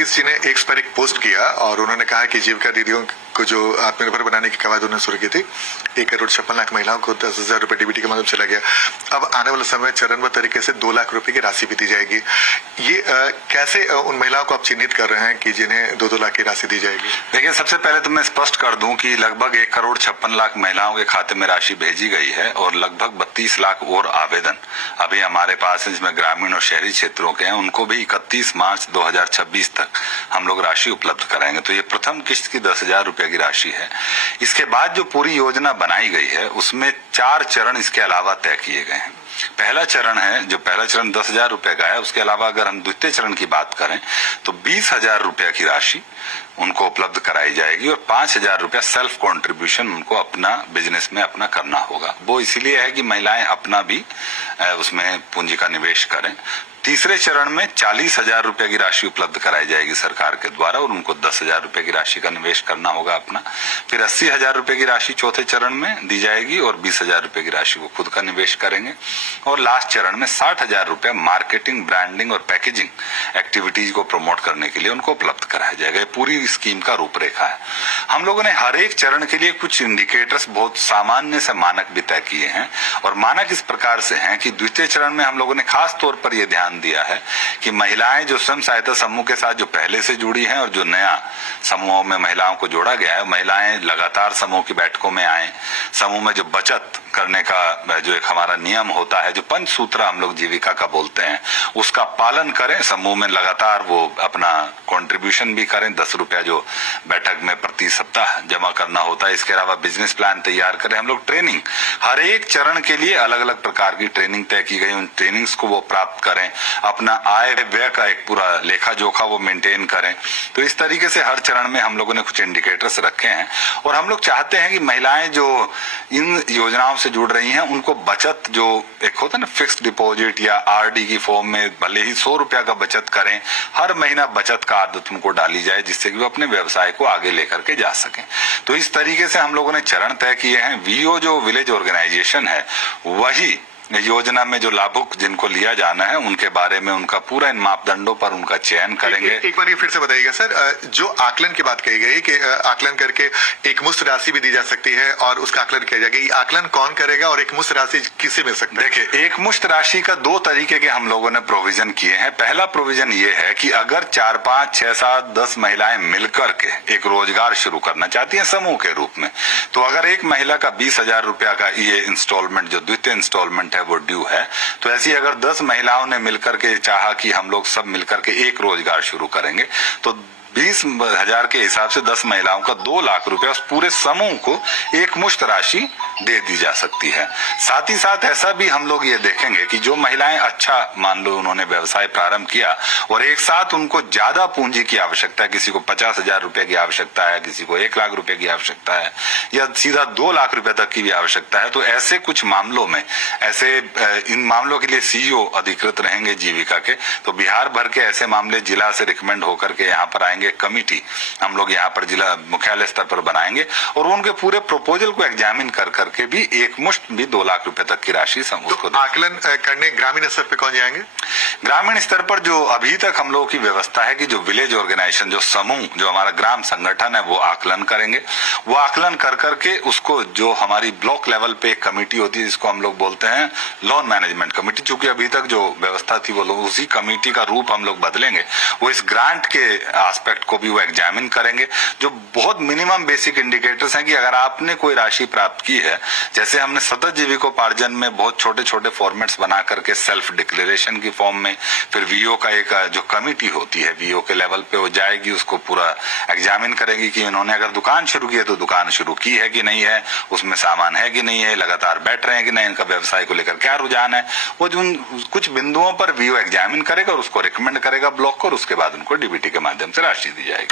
नीतीश जी ने एक पर एक पोस्ट किया और उन्होंने कहा कि जीविका दीदियों को जो आत्मनिर्भर बनाने की कवायद उन्होंने शुरू की थी, 1,56,00,000 महिलाओं को 10,000 रुपए डीबीटी के माध्यम से लगे। अब आने वाले समय चरणबद्ध तरीके से 2 लाख रुपए की राशि भी दी जाएगी। ये कैसे उन महिलाओं को आप चिन्हित कर रहे हैं कि जिन्हें 2-2 लाख की राशि दी जाएगी? देखिए, सबसे पहले तो मैं स्पष्ट कर दूं कि लगभग 1,56,00,000 महिलाओं के खाते में राशि भेजी गई है और लगभग 32 लाख और आवेदन अभी हमारे पास है, जिसमें ग्रामीण और शहरी क्षेत्रों के हैं। उनको भी 31 मार्च 2026 तक हम लोग राशि उपलब्ध कराएंगे। तो ये प्रथम किस्त की 10,000 रुपए की राशि है। इसके बाद जो पूरी योजना बनाई गई है उसमें 4 चरण इसके अलावा तय किए गए हैं। पहला चरण है, जो पहला चरण 10,000 रुपए का है, उसके अलावा अगर हम द्वितीय चरण की बात करें तो 20,000 रुपए की राशि उनको उपलब्ध कराई जाएगी और 5,000 रुपया सेल्फ कंट्रीब्यूशन उनको अपना बिजनेस में अपना करना होगा। वो इसीलिए है कि महिलाएं अपना भी उसमें पूंजी का निवेश करें। तीसरे चरण में 40,000 रुपए की राशि उपलब्ध कराई जाएगी सरकार के द्वारा और उनको 10,000 रुपए की राशि का निवेश करना होगा अपना। फिर 80,000 रुपए की राशि चौथे चरण में दी जाएगी और 20,000 रुपए की राशि वो खुद का निवेश करेंगे। और लास्ट चरण में 60,000 रुपए मार्केटिंग, ब्रांडिंग और पैकेजिंग एक्टिविटीज को प्रमोट करने के लिए उनको उपलब्ध कराया जाएगा। ये पूरी स्कीम का रूपरेखा है। हम लोगों ने हर एक चरण के लिए कुछ इंडिकेटर्स, बहुत सामान्य से मानक भी तय किए हैं और मानक इस प्रकार से हैं कि द्वितीय चरण में हम लोगों ने खास तौर पर यह ध्यान दिया है कि महिलाएं जो स्वयं सहायता समूह के साथ जो पहले से जुड़ी हैं और जो नया समूहों में महिलाओं को जोड़ा गया है, महिलाएं लगातार समूह की बैठकों में आए। समूह में जो बचत करने का जो एक हमारा नियम होता है, जो पंचसूत्र हम लोग जीविका का बोलते हैं, उसका पालन करें। समूह में लगातार वो अपना कंट्रीब्यूशन भी करें, 10 रुपया जो बैठक में प्रति सप्ताह जमा करना होता है। इसके अलावा बिजनेस प्लान तैयार करें। हम लोग ट्रेनिंग, हर एक चरण के लिए अलग अलग प्रकार की ट्रेनिंग तय की गई, उन ट्रेनिंग्स को वो प्राप्त करें। अपना आय व्यय का एक पूरा लेखा जोखा वो मेंटेन करें। तो इस तरीके से हर चरण में हम लोगों ने कुछ इंडिकेटर्स रखे हैं और हम लोग चाहते हैं कि महिलाएं जो इन योजनाओं से जुड़ रही हैं उनको बचत, जो एक होता है ना फिक्स्ड डिपॉजिट या आरडी की फॉर्म में, भले ही 100 रुपया का बचत करें, हर महीना बचत का आदत उनको डाली जाए जिससे कि वो अपने व्यवसाय को आगे लेकर के जा सकें। तो इस तरीके से हम लोगों ने चरण तय किए हैं। वीओ जो विलेज ऑर्गेनाइजेशन है वही योजना में जो लाभुक जिनको लिया जाना है उनके बारे में उनका पूरा इन मापदंडों पर उनका चयन करेंगे। एक बार ये फिर से बताइएगा सर, जो आकलन की बात कही गई कि आकलन करके एक मुश्त राशि भी दी जा सकती है और उसका आकलन किया जाएगा, ये आकलन कौन करेगा और एक मुश्त राशि किसे मिल सकती है? देखिए, एक मुश्त राशि का 2 तरीके के हम लोगों ने प्रोविजन किए हैं। पहला प्रोविजन ये है कि अगर 4, 5, 6, 7, 10 महिलाएं मिलकर के एक रोजगार शुरू करना चाहती हैं समूह के रूप में, तो अगर एक महिला का 20,000 रुपया का ये इंस्टॉलमेंट, जो द्वितीय इंस्टॉलमेंट वो ड्यू है, तो ऐसी अगर 10 महिलाओं ने मिलकर के चाहा कि हम लोग सब मिलकर के एक रोजगार शुरू करेंगे, तो 20,000 के हिसाब से 10 महिलाओं का 2 लाख रुपया उस पूरे समूह को एक मुश्त राशि दे दी जा सकती है। साथ ही साथ ऐसा भी हम लोग ये देखेंगे कि जो महिलाएं, अच्छा मान लो उन्होंने व्यवसाय प्रारंभ किया और एक साथ उनको ज्यादा पूंजी की आवश्यकता है, किसी को 50,000 रुपए की आवश्यकता है, किसी को 1 लाख रुपए की आवश्यकता है या सीधा 2 लाख रुपए तक की भी आवश्यकता है, तो ऐसे कुछ मामलों में, ऐसे इन मामलों के लिए सीईओ अधिकृत रहेंगे जीविका के। तो बिहार भर के ऐसे मामले जिला से रिकमेंड होकर के यहाँ पर आएंगे। कमिटी हम लोग यहाँ पर जिला मुख्यालय स्तर पर बनाएंगे और उनके पूरे प्रपोजल को एग्जामिन कर करके भी एक मुश्त भी 2 लाख रुपए तक की राशि उसको आकलन करने ग्रामीण स्तर पर कौन जाएंगे? ग्रामीण स्तर पर जो अभी तक हम लोगों की व्यवस्था है कि जो विलेज ऑर्गेनाइजेशन, जो समूह, जो हमारा ग्राम संगठन है, वो आकलन करेंगे। वो आकलन कर करके उसको, जो हमारी ब्लॉक लेवल पे एक कमेटी होती है जिसको हम लोग बोलते हैं लोन मैनेजमेंट कमेटी, चूंकि अभी तक जो व्यवस्था थी वो लोग उसी कमेटी का रूप हम लोग बदलेंगे। वो इस ग्रांट के एस्पेक्ट को भी वो एग्जामिन करेंगे। जो बहुत मिनिमम बेसिक इंडिकेटर्स हैं कि अगर आपने कोई राशि प्राप्त की है, जैसे हमने सतत जीविकोपार्जन में बहुत छोटे छोटे फॉर्मेट्स बना करके सेल्फ डिक्लेरेशन की फॉर्म में, फिर वीओ का एक जो कमेटी होती है वीओ के लेवल पे वो जाएगी, उसको पूरा एग्जामिन करेगी कि इन्होंने अगर दुकान शुरू की है तो दुकान शुरू की है कि नहीं है, उसमें सामान है कि नहीं है, लगातार बैठ रहे हैं कि नहीं, इनका व्यवसाय को लेकर क्या रुझान है। वो जो कुछ बिंदुओं पर वीओ एग्जामिन करेगा और उसको रिकमेंड करेगा ब्लॉक को, और उसके बाद उनको डीबीटी के माध्यम से राशि दी जाएगी।